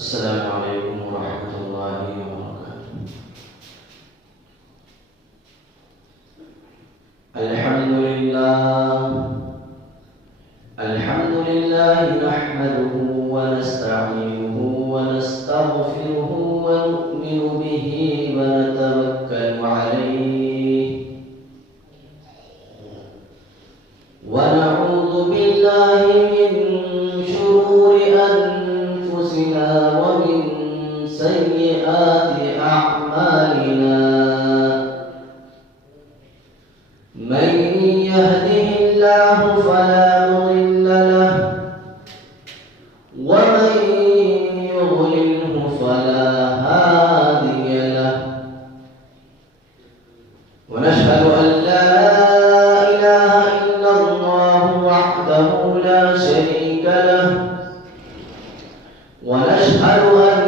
السلام علیکم ورحمۃ اللہ وبرکاتہ۔ الحمد للہ نحمده ونستعینه ونستغفره ونؤمن به ونتوکل علیہ ونعوذ باللہ من شرور انفسنا ومن سیئات اعمالنا من يهده الله فلا مضل له ومن يضلله فلا هادي له ونشهد أن لا إله إلا الله وحده لا شريك له ونشهد أن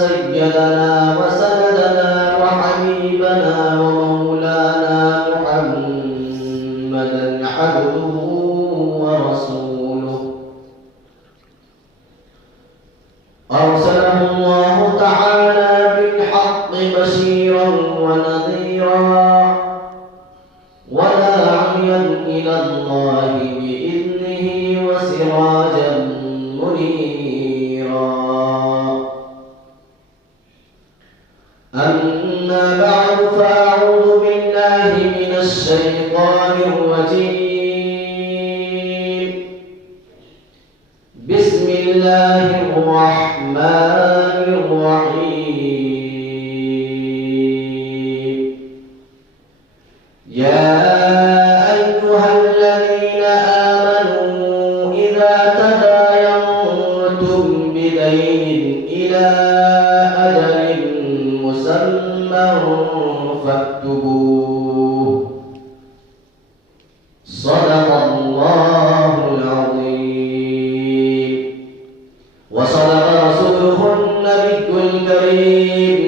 سيدنا وسندنا وحبيبنا ومولانا محمدا عبده ورسوله أرسله الله تعالى بالحق بشيرا ونذيرا وداعيا إلى الله بإذنه وسراجا منيرا أما بعد فأعوذ بالله من الشيطان الرجيم بسم الله الرحمن الرحيم يا أيها الذين آمنوا إذا تداينتم بدين إلى أجل مسمى فاكتبوه صدق الله العظيم وصدق رسوله النبي الكريم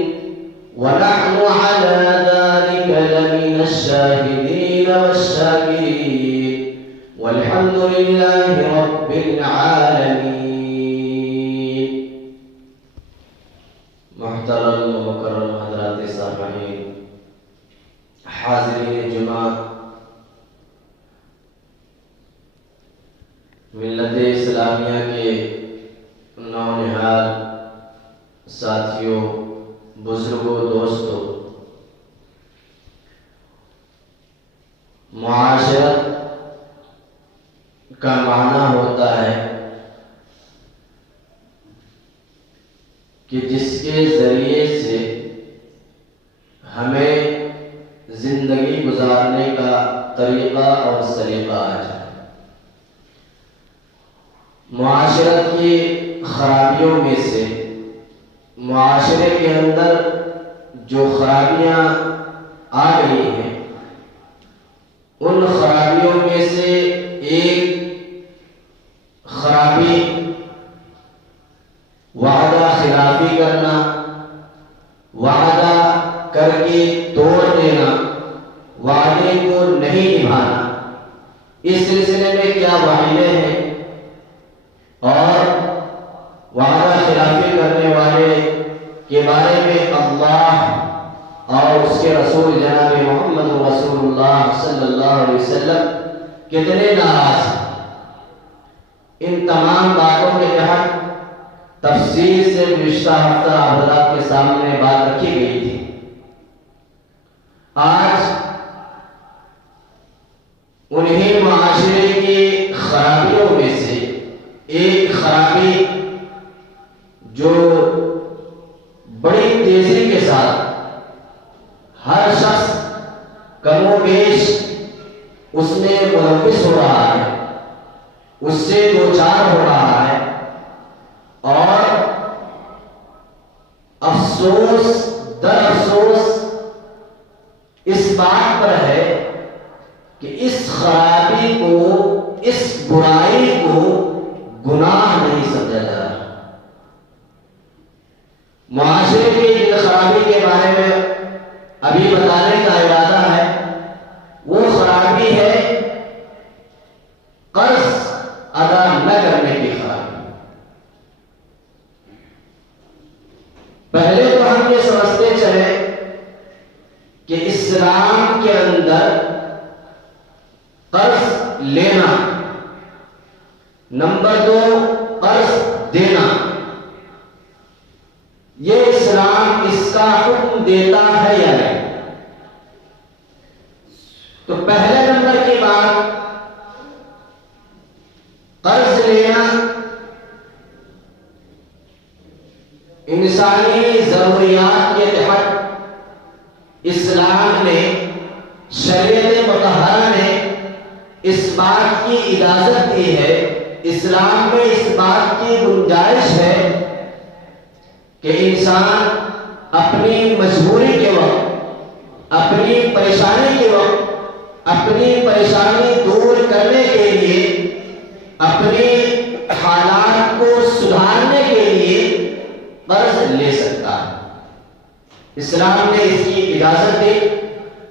ونحن على ذلك لمن الشاهدين والشاكرين والحمد لله رب العالمين۔ محترم و مکرم حضرات سامعین، حاضرین جمعہ، ملت اسلامیہ کے نونہال ساتھیوں، بزرگوں، دوستوں، معاشرت کا معنی ہوتا ہے کہ جس کے ذریعے سے ہمیں زندگی گزارنے کا طریقہ اور سلیقہ آ جائے۔ معاشرت کی خرابیوں میں سے، معاشرے کے اندر جو خرابیاں آ گئی ہیں، ان خرابیوں میں سے ایک خرابی وعدہ خلافی کرنا، وعدہ کر کے توڑ دینا، وعدے کو نہیں نبھانا۔ اس سلسلے میں کیا وعدے ہیں اور وعدہ خلافی کرنے والے کے بارے میں اللہ اور اس کے رسول جناب محمد رسول اللہ صلی اللہ علیہ وسلم کتنے ناراض ہیں، ان تمام باتوں کے تحت تفصیل سے گزشتہ ہفتہ حضرات کے سامنے بات رکھی گئی تھی۔ آج انہی معاشرے کی خرابیوں میں سے ایک خرابی جو بڑی تیزی کے ساتھ ہر شخص کم و بیش اس میں ملوث ہو رہا ہے، اس سے دوچار ہو رہا ہے، اور افسوس در افسوس اس بات پر ہے کہ اس خرابی کو، اس برائی کو گناہ نہیں سمجھا جا رہا۔ معاشرے کی جن خرابی کے بارے میں ابھی بتانے کا ارادہ ہے، وہ خرابی ہے قرض ادا نہ کرنے کی خرابی۔ لینا، نمبر 2 قرض دینا، یہ اسلام اس کا حکم دیتا ہے یا نہیں؟ تو پہلے نمبر کی بات، قرض لینا انسانی ضروریات کے تحت اسلام نے، شریعت مطہرہ نے اس بات کی اجازت دی ہے، اسلام میں اس بات کی گنجائش ہے کہ انسان اپنی مجبوری کے وقت، اپنی پریشانی کے وقت، اپنی پریشانی دور کرنے کے لیے، اپنی حالات کو سدھارنے کے لیے قرض لے سکتا ہے۔ اسلام نے اس کی اجازت دی۔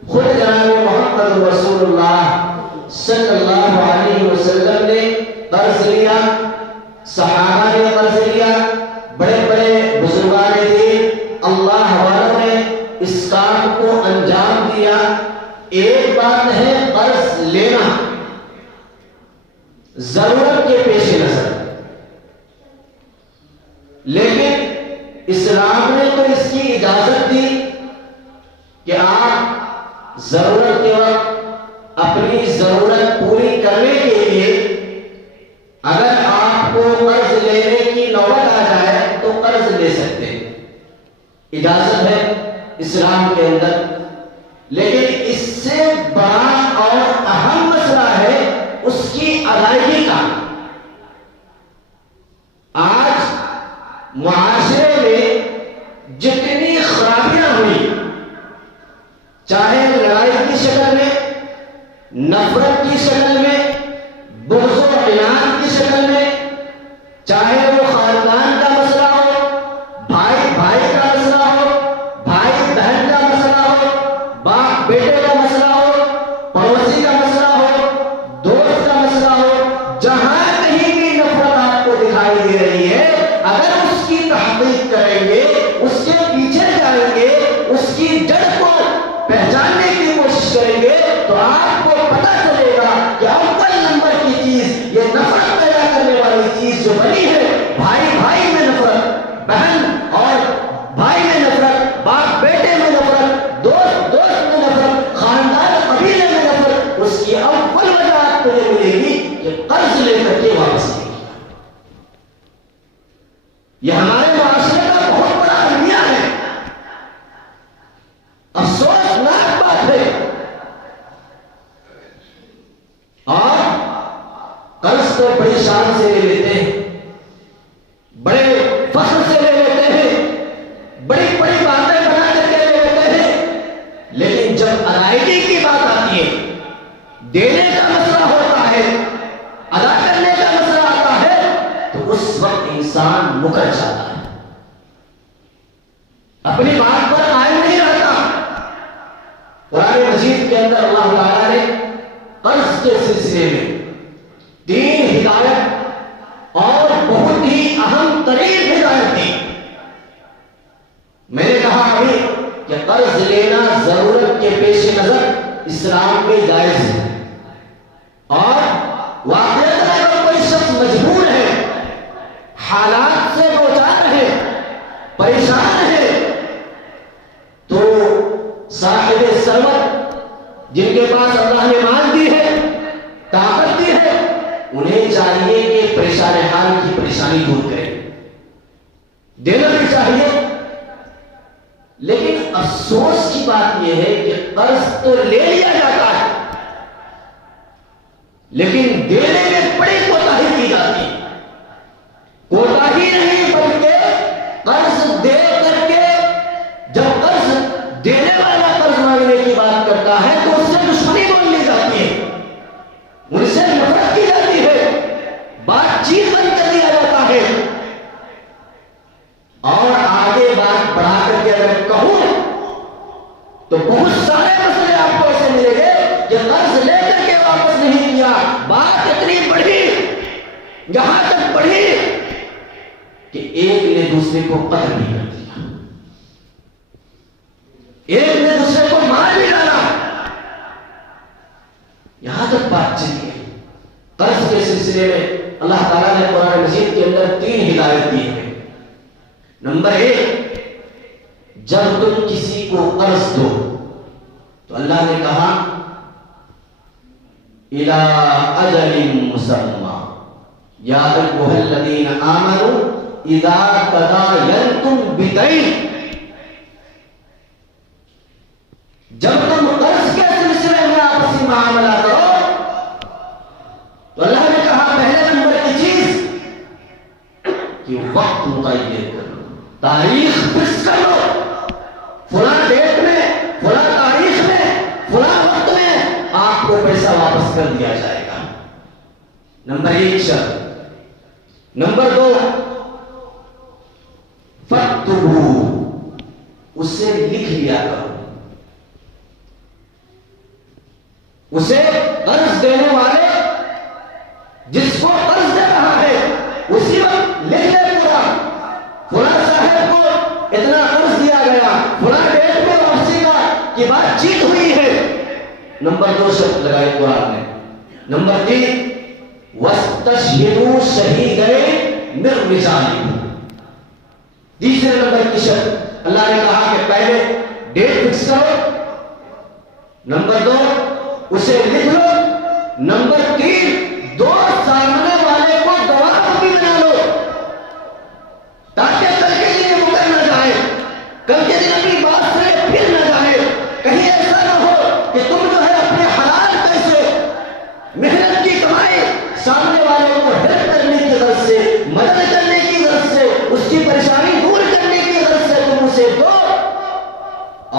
خود جناب محمد رسول اللہ صلی اللہ علیہ وسلم نے قرض لیا، صحابہ نے قرض لیا، بڑے بڑے بزرگان دین اللہ والوں نے اس کام کو انجام دیا۔ ایک بات ہے قرض لینا ضرورت کے پیش نظر، لیکن اسلام نے تو اس کی اجازت دی کہ آپ ضرورت کے وقت اپنی ضرورت پوری کرنے کے لیے اگر آپ کو قرض لینے کی نوبت آ جائے تو قرض لے سکتے ہیں، اجازت ہے اسلام کے اندر۔ لیکن اس سے بڑا اور اہم مسئلہ ہے اس کی ادائیگی کا۔ آج معاشرے میں جتنی خرابیاں ہوئی، چاہے لڑائی کی شکل میں، نفرت کی شکل میں، بغض و عناد کی شکل میں، چاہے وہ خاندان کا مسئلہ ہو، بھائی بھائی کا مسئلہ ہو، بھائی بہن کا مسئلہ ہو، باپ بیٹے کا مسئلہ ہو، پڑوسی کا مسئلہ ہو، دوست کا مسئلہ ہو، جہاں کہیں بھی نفرت آپ کو دکھائی دے رہی ہے، اگر اس کی تحقیق کریں گے، اس کے پیچھے جائیں گے، اس کی جڑ کو پہچاننے کی کوشش کریں گے تو آپ کو پتہ چلے گا کہ اول نمبر کی چیز، یہ نفرت پیدا کرنے والی چیز جو بنی ہے، بھائی بھائی میں نفرت، بہن اور بھائی میں نفرت، باپ بیٹے میں نفرت، دوست دوست میں نفرت، خاندان قبیلے میں نفرت، اس کی اول وجہ آپ کو یہ ملے گی کہ قرض لے کر کے واپس لے گی۔ یہ ہمارے معاشرے کا بہت بڑا المیہ ہے، افسوسناک بات ہے۔ اور قرض کو بڑی شان سے لے لیتے ہیں، بڑے فخر سے لے لیتے ہیں، بڑی بڑی باتیں بنا کر کے لے لیتے ہیں، لیکن جب ادائیگی کی بات آتی ہے، دینے کا مسئلہ ہوتا ہے، ادا کرنے کا مسئلہ آتا ہے، تو اس وقت انسان مکر جاتا ہے، اپنی بات پر قائم نہیں رہتا۔ قرآن مجید کے اندر اللہ تعالیٰ نے قرض کے سلسلے میں 3 ہدایت اور بہت ہی اہم ترین ہدایت دی۔ میں نے کہا ابھی کہ قرض لینا ضرورت کے پیش نظر اسلام میں جائز ہے، اور واقعات اگر کوئی شخص مجبور ہے، حالات سے دوچار ہے، پریشان ہے، تو صاحب ثروت جن کے پاس اللہ نے مال دی ہے، طاقت دی ہے، انہیں چاہیے کہ پریشان حال کی پریشانی دور کریں، دینا بھی چاہیے۔ لیکن افسوس کی بات یہ ہے کہ قرض تو لے لیا جاتا ہے، لیکن دینے میں بڑی کوتاہی کی جاتی ہے۔ کوتاہی نہیں بلکہ قرض دے کر کے جب قرض دینے والا قرض مانگنے کی بات کرتا ہے تو اس سے دشمنی بول لی جاتی ہے، ان سے نفرت کی جاتی ہے، بات چیت بند کر دیا جاتا ہے۔ اور آگے بات بڑھا کر کے اگر کہوں تو بہت سارے مسئلے آپ کو ایسے ملیں گے کہ قرض لے کر کے واپس نہیں کیا، بات اتنی بڑھی، یہاں تک بڑھی کہ ایک نے دوسرے کو قتل بھی کر دیا، ایک نے دوسرے کو مار بھی ڈالا، یہاں تک بات چلی گئی۔ قرض کے سلسلے میں اللہ تعالیٰ نے قرآن مجید کے اندر 3 ہدایت دی ہے. نمبر 1، جب تم کسی کو قرض دو تو اللہ نے کہا اِلَىٰ أَجَلٍ مُّسَمًّى یا أَيُّهَا الَّذِينَ آمَنُوا إِذَا تَدَايَنْتُمْ بِدَيْنٍ، جب تم قرض کے سلسلے میں آپسی معاملہ کرو تو اللہ نے کہا پہلے نمبر کی چیز کہ وقت متعین کرو، تاریخ فکس کرو، فلاں ڈیٹ میں، فلاں تاریخ میں، فلاں وقت میں آپ کو پیسہ واپس کر دیا جائے گا. نمبر 1 شرط. نمبر 2، فَاكْتُبُوا، اسے لکھ لیا کرو. اسے قرض دینے والے جس کو قرض دے رہا ہے اسی وقت لکھ لے پورا، فلاں صاحب کو اتنا قرض دیا گیا، فلاں ڈیٹ میں واپسی کی بات چیت ہوئی ہے. نمبر 2 شرط لگائی قرآن نے. نمبر 3، وَاسْتَشْهِدُوا شَهِيدَيْنِ مِن رِجَالِكُمْ. تیسرے نمبر کی شرط اللہ نے کہا کہ پہلے ڈیٹ فکس کرو، نمبر 2 اسے لکھ لو، نمبر 3 2 سامنے والے کو گواہ بھی بنا لو تاکہ کل کے دن مکر نہ جائے، کل کے دن اپنی بات سے پھر نہ جائے. کہیں ایسا نہ ہو کہ تم جو ہے اپنے حلال پیسے، محنت کی کمائی سامنے والے کو ہیلپ کرنے کی غرض سے، مدد کرنے کی غرض سے، اس کی پریشانی دور کرنے کی غرض سے تم اسے دو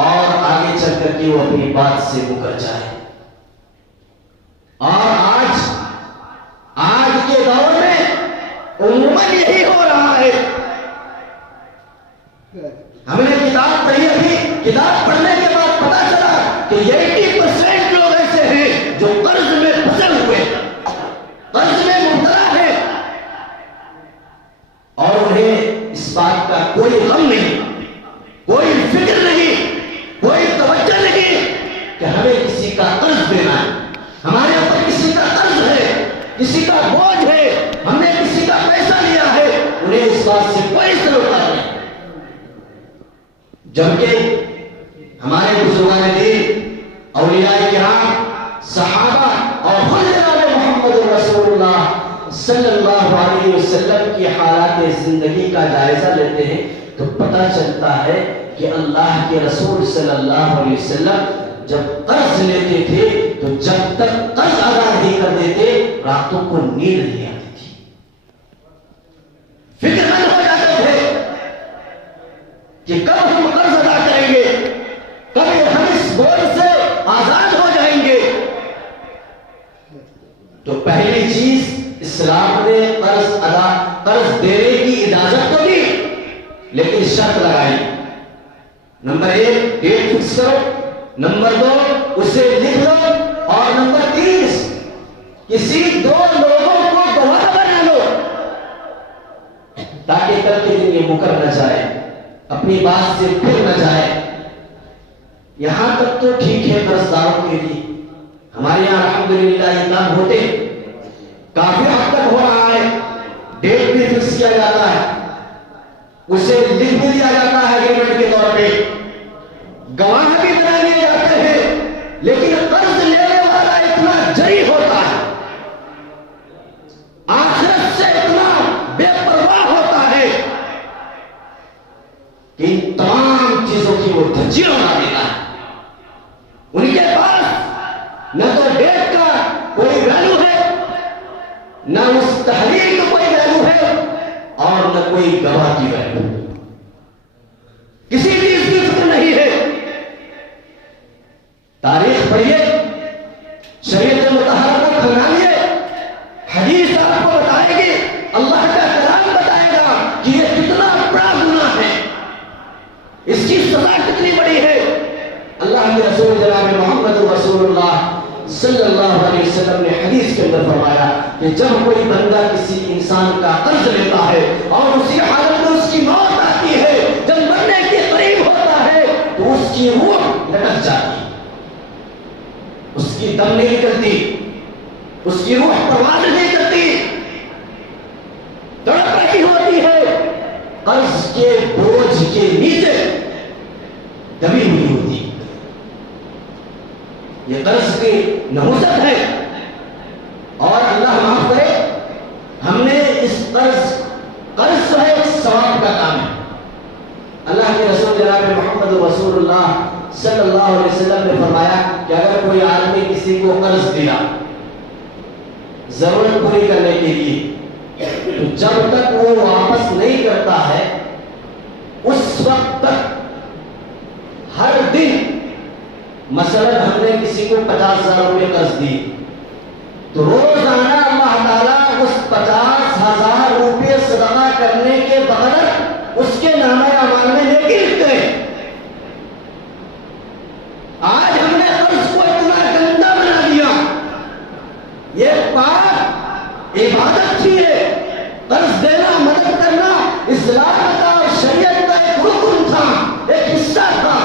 اور آگے چل کر کے وہ اپنی بات سے مکر جائے. اور آج کے دور میں عموماً یہی ہو رہا ہے. ہم نے کتاب پڑھی، ابھی کتاب پڑھنے کے بعد پتا چلا کہ 80% لوگ ایسے ہیں جو قرض میں پھنسے ہوئے، قرض میں مبتلا ہیں اور انہیں اس بات کا کوئی غم نہیں، کوئی فکر نہیں، کوئی توجہ نہیں کہ ہمیں کسی کا قرض دینا ہے، ہمارے اوپر کسی کا قرض ہے، کسی کا بوجھ ہے، ہم نے کسی کا پیسہ لیا ہے. انہیں اس بات سے کوئی سروکار نہیں. جبکہ ہمارے بزرگان دین، اولیاء کرام، صحابہ اور خود جناب محمد رسول اللہ صلی اللہ علیہ وسلم کی حالات زندگی کا جائزہ لیتے ہیں تو پتہ چلتا ہے کہ اللہ کے رسول صلی اللہ علیہ وسلم جب قرض لیتے تھے تو جب تک قرض ادا نہیں کر دیتے راتوں کو نیند نہیں آتی تھی، فکر مند ہو جاتے تھے کہ کب ہم قرض ادا کریں گے، کب ہم اس بوجھ سے آزاد ہو جائیں گے. تو پہلی چیز اسلام نے قرض دینے کی اجازت تو دی لیکن شرط لگائی. نمبر 1 ڈیٹ فکس کرو، نمبر 2 اسے لکھ لو اور نمبر 3 کسی 2 لوگوں کو گواہ بنا لو تاکہ کل کے دن یہ مکر نہ جائے، اپنی بات سے پھر نہ جائے. یہاں تک تو ٹھیک ہے قرض داروں کے لیے، ہمارے یہاں الحمدللہ یہ کام ہوتے کافی حد تک ہو رہا ہے. ڈیٹ بھی فکس کیا جاتا ہے، اسے لکھ بھی دیا جاتا ہے ایگریمنٹ کے طور پہ، گواہ بھی بنا لیے جاتے ہیں. لیکن قرض لینے والا اتنا جری ہوتا ہے، آخرت سے اتنا بے پرواہ ہوتا ہے کہ ان تمام چیزوں کی وہ دھجیاں اڑا دیتا ہے. ان کے پاس نہ تو ڈیٹ کا کوئی ویلو ہے، نہ اس تحریر کا کوئی ویلو ہے اور نہ کوئی گواہ کی ویلو، کسی چیز کی فکر نہیں ہے. تاریخ پڑھیے، شریعت مطہرہ کو کھنگالئے، حدیث آپ کو بتائے گی، اللہ کا کلام بتائے گا کہ یہ کتنا بڑا گناہ ہے، اس کی سزا کتنی بڑی ہے. اللہ کے رسول جناب محمد رسول اللہ صلی اللہ علیہ وسلم نے حدیث کے اندر فرمایا کہ جب کوئی بندہ کسی انسان کا قرض لیتا ہے اور اسی حالت میں اس کی موت آتی ہے، جب مرنے کے قریب ہوتا ہے تو اس کی روح لٹک جاتی، اس کی دم نہیں نکلتی. اس کی روح پرواز نہیں کرتی، تڑپ رہی ہوتی ہے، قرض کے بوجھ کے نیچے دبی ہوئی ہوتی ہے۔ یہ قرض کی نحوست ہے، اور اللہ معاف کرے، ہم نے اس قرض جو ہے ایک ثواب کا کام ہے۔ اللہ کے رسول جناب محمد رسول اللہ صلی اللہ علیہ وسلم نے فرمایا کہ اگر کوئی آدمی کسی کو قرض دیا ضرورت پوری کرنے کے لیے، تو جب تک وہ واپس نہیں کرتا ہے اس وقت تک ہر دن، مثلا ہم نے کسی کو 50,000 روپے قرض دی، تو روزانہ اللہ تعالیٰ اس 50,000 روپے صدقہ کرنے کے بغیر اس کے نامہ اعمال میں نیکی لکھتے ہیں۔ آج ہم نے قرض کو اتنا گندا بنا دیا، یہ پاک عبادت تھی، قرض دینا، مدد کرنا اسلام کا اور شریعت کا ایک رکن تھا، ایک حصہ تھا۔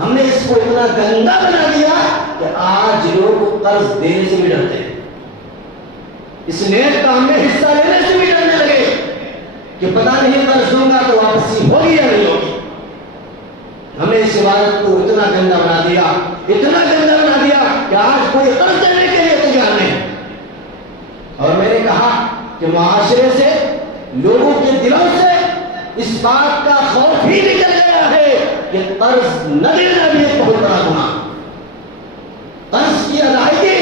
ہم نے اس کو اتنا گندا بنا دیا کہ آج لوگ قرض دینے سے بھی ڈرتے ہیں، اس نیک کام میں حصہ لینے سے بھی ڈرنے لگے کہ پتہ نہیں قرض دوں گا تو واپسی ہوگی یا نہیں ہوگی۔ ہم نے اس عبادت کو اتنا گندا بنا دیا، اتنا گندا بنا دیا کہ آج کوئی قرض دینے کے لیے تیار نہیں۔ اور میں نے کہا کہ معاشرے سے، لوگوں کے دلوں سے اس بات کا خوف ہی نکل گیا ہے کہ قرض نہ دینا بھی ایک بہت بڑا گناہ، قرض کی ادائیگی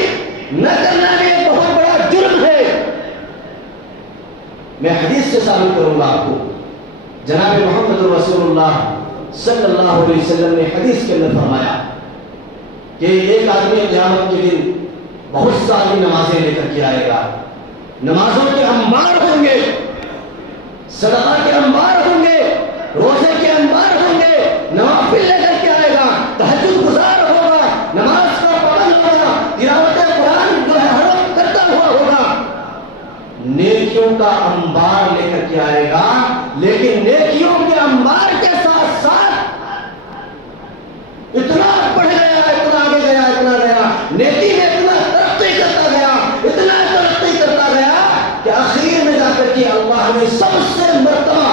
نہ کرنا بھی ایک بہت بڑا جرم ہے۔ میں حدیث سے ثابت کروں گا آپ کو، جناب محمد رسول اللہ صلی اللہ علیہ وسلم نے حدیث کے اندر فرمایا کہ ایک آدمی قیامت کے دن بہت ساری نمازیں لے کر کے آئے گا، نمازوں کے انبار ہوں گے، صدقہ کے انبار ہوں گے، روزے کے انبار ہوں گے، نوافل لے کر کے آئے گا، تہجد گزار ہوگا، نماز کا پابند ہوگا، تلاوت قرآن جو ہے ہر وقت کرتا ہوا ہوگا، نیکیوں کا انبار لے کر کے آئے گا، لیکن نیکیوں کے انبار کے ساتھ ساتھ اتنا بڑھ گیا، اتنا آگے گیا، اتنا گیا، نیکی میں اتنا ترقی کرتا گیا، اتنا ترقی کرتا گیا کہ آخر میں جا کر کے اللہ نے سب سے مرتبہ،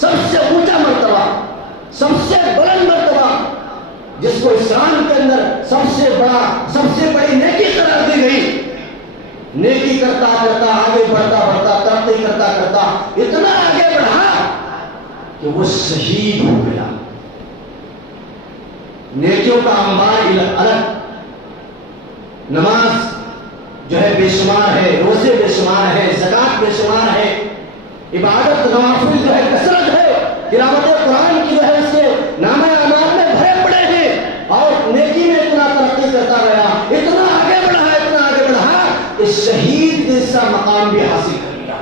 سب سے اونچا مرتبہ، سب سے بلند مرتبہ، جس کو اسلام کے اندر سب سے بڑا، سب سے بڑی نیکی قرار دی گئی، نیکی کرتا کرتا آگے بڑھتا بڑھتا ترقی کرتا کرتا اتنا آگے بڑھا کہ وہ شہید ہو گیا۔ نیکیوں کا انبار الگ، نماز جو ہے بے شمار ہے، روزے بے شمار ہے، زکات بے شمار ہے، عبادت نوافل جو ہے کثرت ہے، تلاوت قرآن کی جو ہے اس کے نامہ اعمال میں بھرے پڑے ہیں، اور نیکی میں اتنا ترقی کرتا گیا، اتنا آگے بڑھا، اتنا آگے بڑھا کہ شہید جیسا مقام بھی حاصل کر لیا۔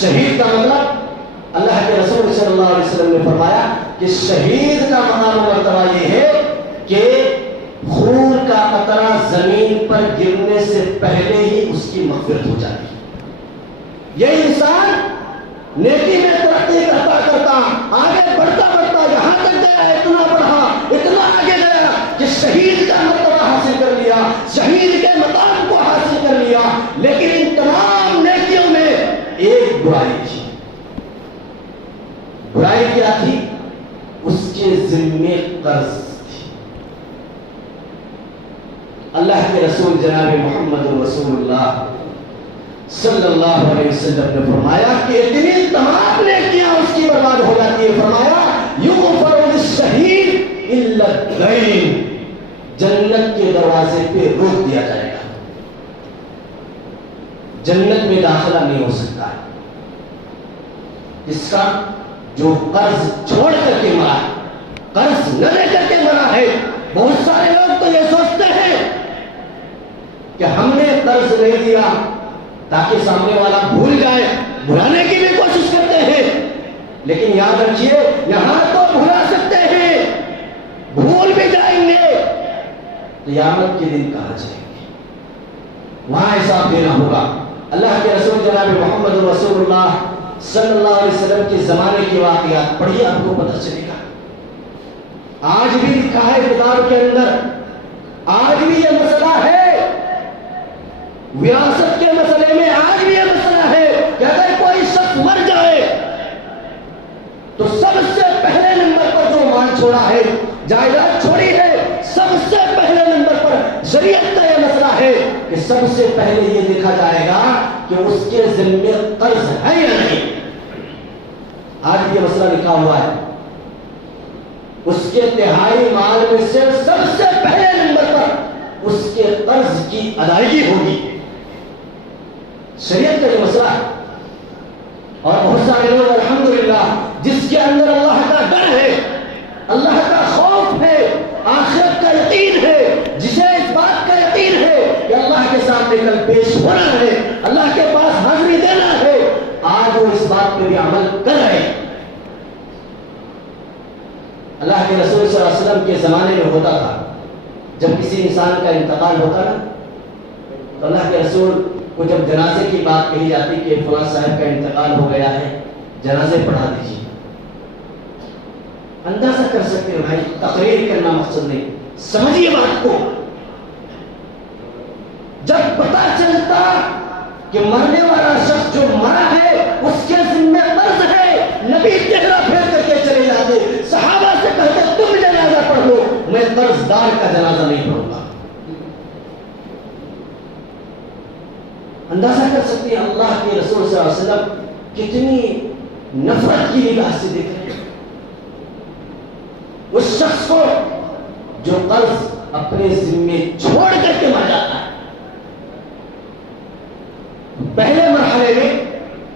شہید کا مطلب اللہ کے رسول صلی اللہ علیہ وسلم نے فرمایا کہ شہید کا مقام و مرتبہ یہ ہے کہ خون کا قطرہ زمین پر گرنے سے پہلے ہی اس کی مغفرت ہو جاتی ہے۔ یہ انسان نیکی میں ترقی کرتا کرتا آگے بڑھتا بڑھتا یہاں تک گیا، اتنا بڑھا، اتنا آگے گیا کہ شہید کا مرتبہ حاصل کر لیا، شہید کے مقام کو حاصل کر لیا، لیکن ان تمام نیکیوں میں ایک برائی تھی۔ برائی کیا تھی؟ اس کے ذمے قرض تھی۔ اللہ کے رسول جناب محمد رسول اللہ صلی اللہ علیہ وسلم نے فرمایا کہ اتنی تمام نیکیاں اس کی برباد ہو جاتی ہے، فرمایا یغفر للشہید الا الدین، جنت کے دروازے پہ روک دیا جائے گا، جنت میں داخلہ نہیں ہو سکتا ہے اس کا جو قرض چھوڑ کر کے مرا ہے، قرض نہ لے کر کے مرا ہے۔ بہت سارے لوگ تو یہ سوچتے ہیں کہ ہم نے قرض نہیں دیا تاکہ سامنے والا بھول جائے، بھلانے کی بھی کوشش کرتے ہیں، لیکن یاد رکھیے یہاں تو بھلا سکتے ہیں، بھول بھی جائیں گے، قیامت کے دن کہاں جائیں گے؟ وہاں حساب دینا ہوگا۔ اللہ کے رسول جناب محمد رسول اللہ صلی اللہ علیہ وسلم کے زمانے کی واقعات پڑھیے، آپ کو پتہ چلے گا۔ آج بھی لکھا ہے کتاب کے اندر آج بھی یہ مسئلہ ہے، وراثت کے مسئلے میں آج بھی یہ مسئلہ ہے کہ اگر کوئی شخص مر جائے تو سب سے پہلے نمبر پر جو مال چھوڑا ہے، جائیداد چھوڑی ہے، سب سے پہلے نمبر پر شریعت کا یہ مسئلہ ہے کہ سب سے پہلے یہ دیکھا جائے گا کہ اس کے ذمے قرض ہے یا نہیں۔ آج یہ مسئلہ لکھا ہوا ہے، اس کے تہائی مال میں سے سب سے پہلے نمبر پر اس کے قرض کی ادائیگی ہوگی۔ شریعت کا یہ مسئلہ ہے، اور بہت سارے لوگ الحمدللہ جس کے اندر اللہ کا ڈر ہے، اللہ کا خوف ہے، آخرت کا یقین ہے، جسے اس بات کا یقین ہے کہ اللہ کے سامنے کل پیش ہونا ہے، اللہ کے پاس حاضری دینا ہے، آج وہ اس بات پہ بھی عمل کر رہے ہیں۔ اللہ کے رسول صلی اللہ علیہ وسلم کے زمانے میں ہوتا تھا، جب کسی انسان کا انتقال ہوتا نا تو اللہ کے رسول کو جب جنازے کی بات کہی جاتی کہ فلاں صاحب کا انتقال ہو گیا ہے، جنازے پڑھا دیجیے۔ اندازہ کر سکتے ہیں بھائی، تقریر کرنا مقصد نہیں، سمجھیے بات کو۔ جب پتہ چلتا کہ مرنے والا شخص جو مرا ہے اس کے ذمہ قرض ہے، نبی چہرہ پھیر کر کے چلے جاتے، صحابہ سے کہتے تم جنازہ پڑھ لو، میں قرض دار کا جنازہ نہیں پڑھوں گا۔ اندازہ کر سکتے ہیں اللہ کے رسول صلی اللہ علیہ وسلم کتنی نفرت کی نگاہ سے دیکھ رہے ہیں اس شخص کو جو قرض اپنے ذمے چھوڑ کر کے مر جاتا ہے۔ پہلے مرحلے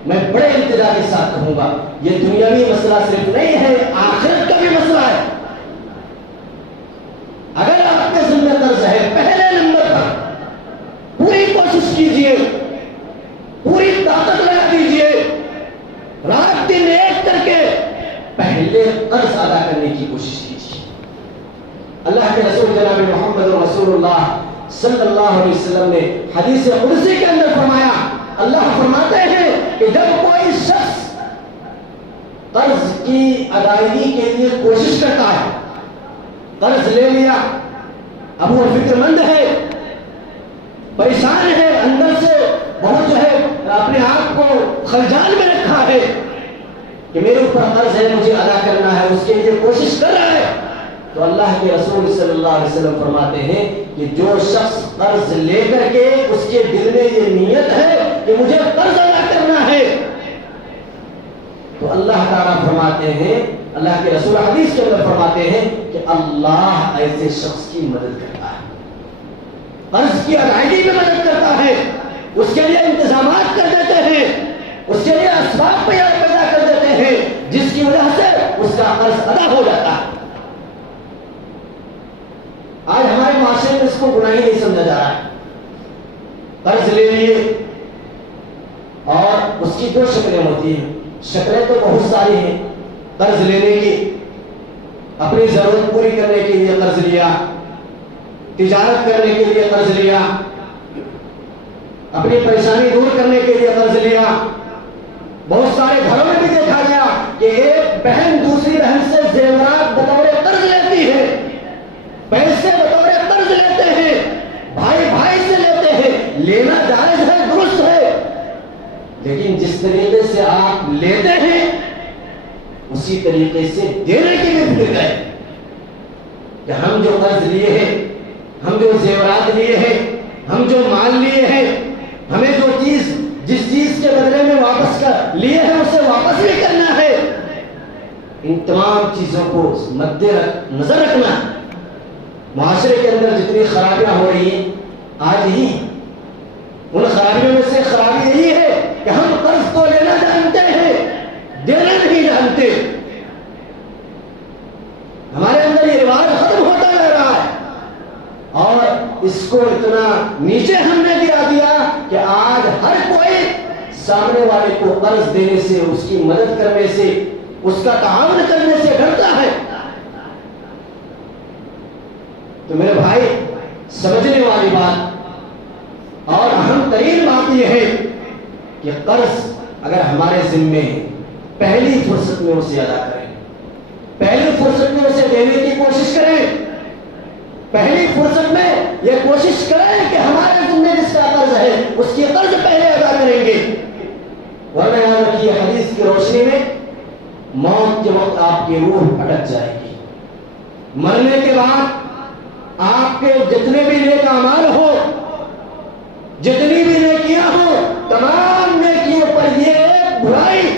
میں بڑے ابتدا کے ساتھ کہوں گا، یہ دنیاوی مسئلہ صرف نہیں ہے، آخرت کا بھی مسئلہ ہے۔ اگر آپ کے ذمہ قرض ہے، پہلے نمبر پر پوری کوشش کیجئے، پوری طاقت لگا دیجئے، رات دن ایک کر کے پہلے قرض ادا کرنے کی کوشش کیجئے۔ اللہ کے رسول جناب محمد رسول اللہ صلی اللہ علیہ وسلم نے حدیث قدسی کے اندر فرمایا، اللہ فرماتے ہیں کہ جب کوئی شخص قرض کی ادائیگی کے لیے کوشش کرتا ہے، قرض لے لیا، اب وہ فکر مند ہے، پریشان ہے، اندر سے بہت جو ہے اپنے آپ کو خلجان میں رکھا ہے کہ میرے اوپر قرض ہے، مجھے ادا کرنا ہے، اس کے لیے کوشش کر رہا ہے، تو اللہ کے رسول صلی اللہ علیہ وسلم فرماتے ہیں کہ جو شخص قرض لے کر کے اس کے دل میں یہ نیت ہے کہ مجھے قرض ادا کرنا ہے، تو اللہ تعالیٰ فرماتے ہیں، اللہ کے رسول حدیث کے اندر فرماتے ہیں کہ اللہ ایسے شخص کی مدد کرتا ہے، قرض کی ادائیگی میں مدد کرتا ہے، اس کے لیے انتظامات کر دیتے ہیں، اس کے لیے اسباب پیدا کر دیتے ہیں، جس کی وجہ سے اس کا قرض ادا ہو جاتا ہے۔ آج ہمارے معاشرے میں اس کو گناہ ہی نہیں سمجھا جا رہا ہے۔ قرض لے لیے، اور اس کی دو شکلیں ہوتی ہیں، شکلیں تو بہت ساری ہیں۔ قرض لینے کی، اپنی ضرورت پوری کرنے کے لیے قرض لیا، تجارت کرنے کے لیے قرض لیا، اپنی پریشانی دور کرنے کے لیے قرض لیا۔ بہت سارے گھروں میں بھی دیکھا گیا کہ ایک بہن دوسری بہن سے زیورات بطور قرض لیتی ہے، پیسے بطور قرض لیتے ہیں، بھائی بھائی سے لیتے ہیں، لینا جائز ہے، درست ہے، لیکن جس طریقے سے آپ لیتے ہیں اسی طریقے سے دینے کی بھی فکر ہے کہ ہم جو قرض لیے ہیں، ہم جو زیورات لیے ہیں، ہم جو مال لیے ہیں، ہمیں جو چیز جس چیز کے بدلے میں واپس کر لیے ہیں اسے واپس بھی کرنا ہے۔ ان تمام چیزوں کو مد نظر رکھنا۔ معاشرے کے اندر جتنی خرابیاں ہو رہی ہیں آج ہی، ان خرابیوں میں سے خرابی یہی ہے کہ ہم قرض تو لینا جانتے ہیں، دینا نہیں جانتے۔ ہمارے اندر یہ رواج ختم ہوتا جا رہا ہے، اور اس کو اتنا نیچے ہم نے گرا دیا کہ آج ہر کوئی سامنے والے کو قرض دینے سے، اس کی مدد کرنے سے، اس کا تعاون کرنے سے ڈرتا ہے۔ تو میرے بھائی، سمجھنے والی بات اور اہم ترین بات یہ ہے کہ قرض اگر ہمارے ذمے ہے، پہلی فرصت میں اسے ادا کریں، پہلی فرصت میں اسے دینے کی کوشش کریں۔ پہلی فرصت میں یہ کوشش کریں کہ ہمارے ذمہ جس کا قرض ہے اس کی قرض پہلے ادا کریں گے، ورنہ یاد رکھیے حدیث کی روشنی میں موت کے وقت آپ کی روح اٹک جائے گی۔ مرنے کے بعد آپ کے جتنے بھی نیک اعمال ہو، جتنی بھی نیکیاں ہو، تمام نیکیوں پر یہ ایک برائی،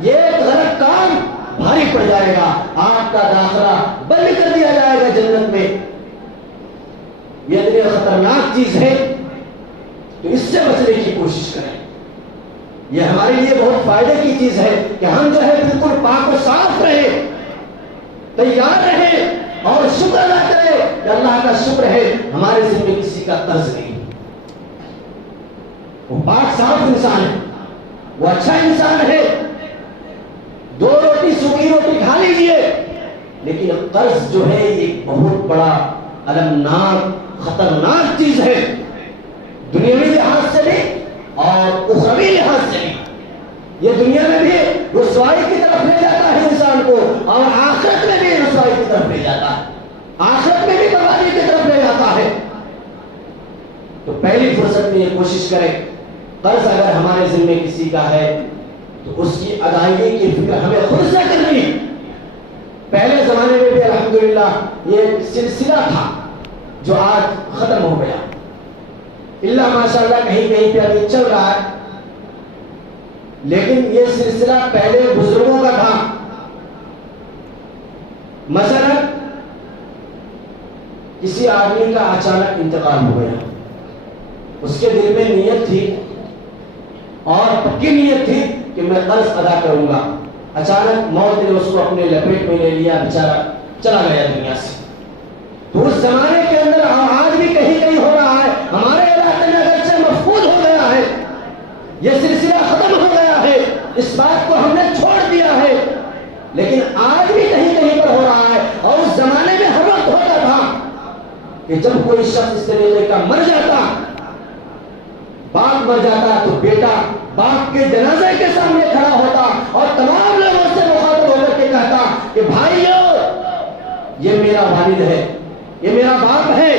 یہ ایک غلط کام بھاری پڑ جائے گا، آپ کا داخلہ بند کر دیا جائے گا جنت میں۔ یہ اتنی خطرناک چیز ہے تو اس سے بچنے کی کوشش کریں۔ یہ ہمارے لیے بہت فائدے کی چیز ہے کہ ہم جو ہے بالکل پاک و صاف رہے، تیار رہے اور شکر ادا کرے کہ اللہ کا شکر ہے ہمارے ذمہ کسی کا قرض نہیں۔ وہ پاک صاف انسان ہے، وہ اچھا انسان ہے، 2 روٹی سوکھی روٹی کھا لیجئے، لیکن قرض جو ہے یہ بہت بڑا المناک خطرناک چیز ہے، دنیاوی لحاظ سے بھی اور اخروی لحاظ سے بھی۔ یہ دنیا میں بھی رسوائی کی طرف لے جاتا ہے انسان کو، اور آخرت میں بھی رسوائی کی طرف لے جاتا ہے، آخرت میں بھی بربادی کی طرف لے جاتا ہے۔ تو پہلی فرصت میں یہ کوشش کریں، قرض اگر ہمارے ذمہ کسی کا ہے تو اس کی ادائیگی کی فکر ہمیں خود سے کرنی۔ پہلے زمانے میں بھی الحمدللہ یہ سلسلہ تھا جو آج ختم ہو گیا، اللہ ماشاءاللہ کہیں کہیں پہ ابھی چل رہا ہے، لیکن یہ سلسلہ پہلے بزرگوں کا تھا۔ مثلا کسی آدمی کا اچانک انتقال ہو گیا، اس کے دل میں نیت تھی اور پکی نیت تھی کہ میں قرض ادا کروں گا، اچانک موت نے اس کو اپنے لپیٹ میں لے لیا، بیچارہ چلا گیا دنیا سے۔ تو اس زمانے کے اندر آج بھی کہیں کہیں ہو رہا ہے، ہمارے علاقے میں اگرچہ محفوظ ہو گیا ہے، یہ سلسلہ ختم ہو گیا ہے، اس بات کو ہم نے چھوڑ دیا ہے، لیکن آج بھی کہیں کہیں پر ہو رہا ہے۔ اور اس زمانے میں ہر وقت ہوتا تھا کہ جب کوئی شخص اس طریقے کا مر جاتا، باپ مر جاتا تو بیٹا باپ کے جنازے کے سامنے کھڑا ہوتا اور تمام لوگوں سے مخاطب ہو کر کے کہتا کہ بھائیو، یہ میرا والد ہے، یہ میرا باپ ہے،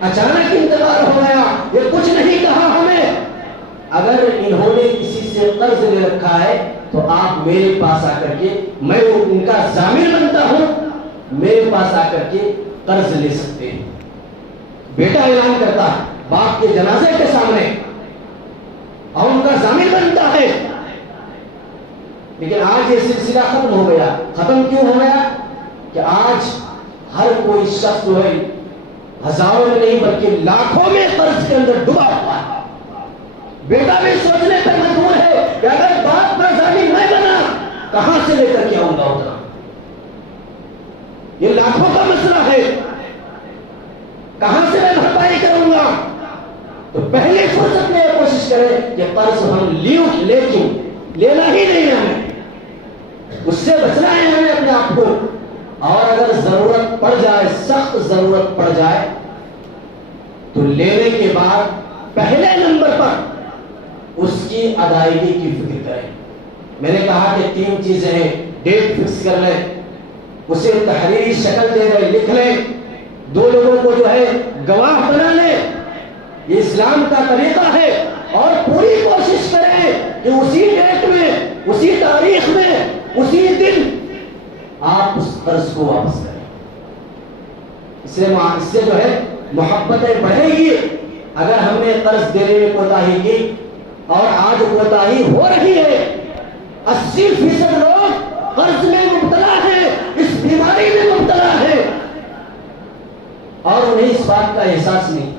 اچانک انتقال ہو گیا، یہ کچھ نہیں کہا ہمیں، اگر انہوں نے کسی سے قرض لے رکھا ہے تو آپ میرے پاس آ کر کے، میں ان کا ضامن بنتا ہوں، میرے پاس آ کر کے قرض لے سکتے ہیں۔ بیٹا اعلان کرتا ہے باپ کے جنازے کے سامنے اور ان کا ضامن بنتا ہے۔ لیکن آج یہ سلسلہ ختم ہو گیا۔ ختم کیوں ہو گیا؟ کہ آج ہر کوئی شخص جو ہے ہزاروں میں نہیں بلکہ لاکھوں میں قرض کے اندر ڈوبا ہوا ہے۔ بیٹا بھی سوچنے پر مجبور ہے کہ اگر باپ کا ضامن میں بنا کہاں سے لے کر کے آؤں گا اتنا؟ یہ لاکھوں کا مسئلہ ہے، کہاں سے میں بھرپائی کروں گا؟ تو پہلی فرصت میں یہ کوشش کریں کہ قرض ہم لے کیوں، لینا ہی نہیں ہے، ہمیں اس سے بچنا ہے ہمیں اپنے آپ کو۔ اور اگر ضرورت پڑ جائے، سخت ضرورت پڑ جائے تو لینے کے بعد پہلے نمبر پر اس کی ادائیگی کی فکر کریں۔ میں نے کہا کہ 3 چیزیں ہیں، ڈیٹ فکس کر لیں، اسے تحریری شکل دے دیں، لکھ لیں، 2 لوگوں کو جو ہے گواہ بنا لیں، یہ اسلام کا طریقہ ہے، اور پوری کوشش کریں کہ اسی ڈیٹ میں، اسی تاریخ میں، اسی دن آپ اس قرض کو واپس کریں۔ اس سے جو ہے محبتیں بڑھے گی۔ اگر ہم نے قرض دینے میں کوتاہی کی اور آج کوتاہی ہو رہی ہے، 80% لوگ قرض میں مبتلا ہیں، اس بیماری میں مبتلا ہیں اور انہیں اس بات کا احساس نہیں،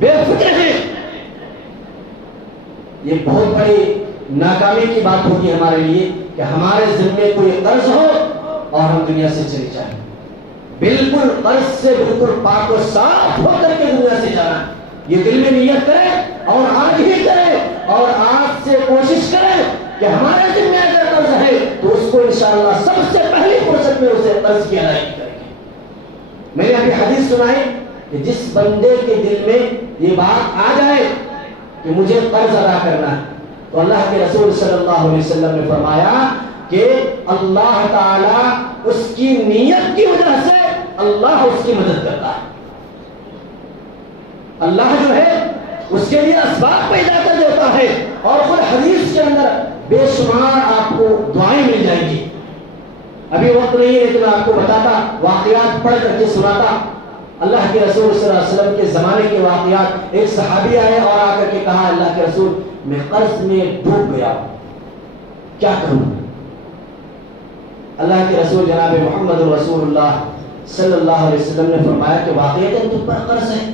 بے فکر ہیں۔ یہ بہت بڑی ناکامی کی بات ہوگی ہمارے لیے کہ ہمارے ذمے کوئی قرض ہو اور ہم دنیا سے چلے جائیں۔ بالکل قرض سے بالکل پاک و صاف ہو کر کے دنیا سے جانا، یہ دل میں نیت کریں اور آج ہی کریں، اور آج سے کوشش کریں کہ ہمارے ذمے اگر قرض ہے تو اس کو انشاءاللہ سب سے پہلی فرصت میں اسے قرض کی ادائیگی کریں گے۔ میں نے ابھی حدیث سنائی کہ جس بندے کے دل میں یہ بات آ جائے کہ مجھے قرض ادا کرنا ہے تو اللہ کے رسول صلی اللہ علیہ وسلم نے فرمایا کہ اللہ تعالیٰ اس کی نیت کی وجہ سے اللہ اس کی مدد کرتا ہے. اللہ جو ہے اس کے لیے اسباب پیدا کر دیتا ہے. اور خود حدیث کے اندر بے شمار آپ کو دعائیں مل جائیں گی. ابھی وقت نہیں ہے کہ میں آپ کو بتاتا، واقعات پڑھ کر کے سناتا. اللہ کے رسول صلی اللہ علیہ وسلم کے زمانے کے واقعات. ایک صحابی آئے اور آ کر کے کہا اللہ کے رسول میں قرض میں ڈوب گیا ہوں، کیا کروں؟ اللہ کے رسول جناب محمد رسول اللہ صلی اللہ علیہ وسلم نے فرمایا کہ واقعی تم پر قرض ہے؟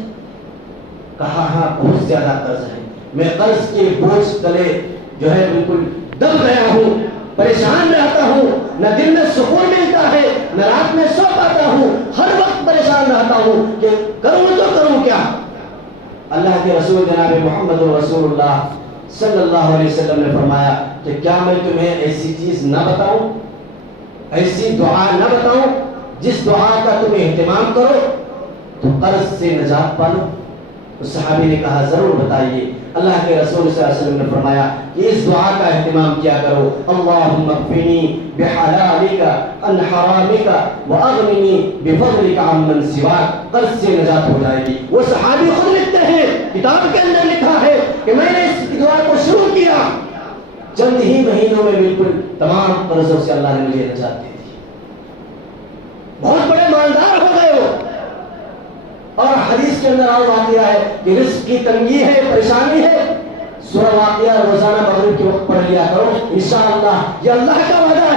کہا ہاں بہت زیادہ قرض ہے، میں قرض کے بوجھ تلے جو ہے بالکل دب گیا ہوں، پریشان رہتا ہوں، نہ دل میں سکون ملتا ہے نہ رات میں سو پاتا ہوں، ہر وقت پریشان رہتا ہوں کہ کروں تو کروں کیا؟ اللہ کے رسول جناب محمد رسول اللہ صلی اللہ علیہ وسلم نے فرمایا کہ کیا میں تمہیں ایسی چیز نہ بتاؤں، ایسی دعا نہ بتاؤں جس دعا کا تم اہتمام کرو تو قرض سے نجات پالو؟ اس صحابی نے کہا ضرور بتائیے. اللہ کے رسول صلی اللہ علیہ وسلم نے فرمایا کہ اس دعا کا اہتمام کیا کرو، اللہم اکفنی بحلالک عن حرامک واغننی بفضلک عمن سواک. قرض سے نجات ہو جائے گی. وہ صحابی خود لکھتے ہیں، کتاب کے اندر لکھا ہے کہ میں نے اس دعا کو شروع کیا، چند ہی مہینوں میں بالکل تمام قرضوں سے اللہ نے مجھے نجات دے دی. بہت بڑے مالدار ہو گئے ہو. اور حدیث کے اندر اور واقعہ ہے کہ رزق کی تنگی ہے، پریشانی ہے، سورہ واقعہ روزانہ مغرب کے وقت پڑھ لیا کرو، انشاءاللہ یہ اللہ کا وعدہ ہے.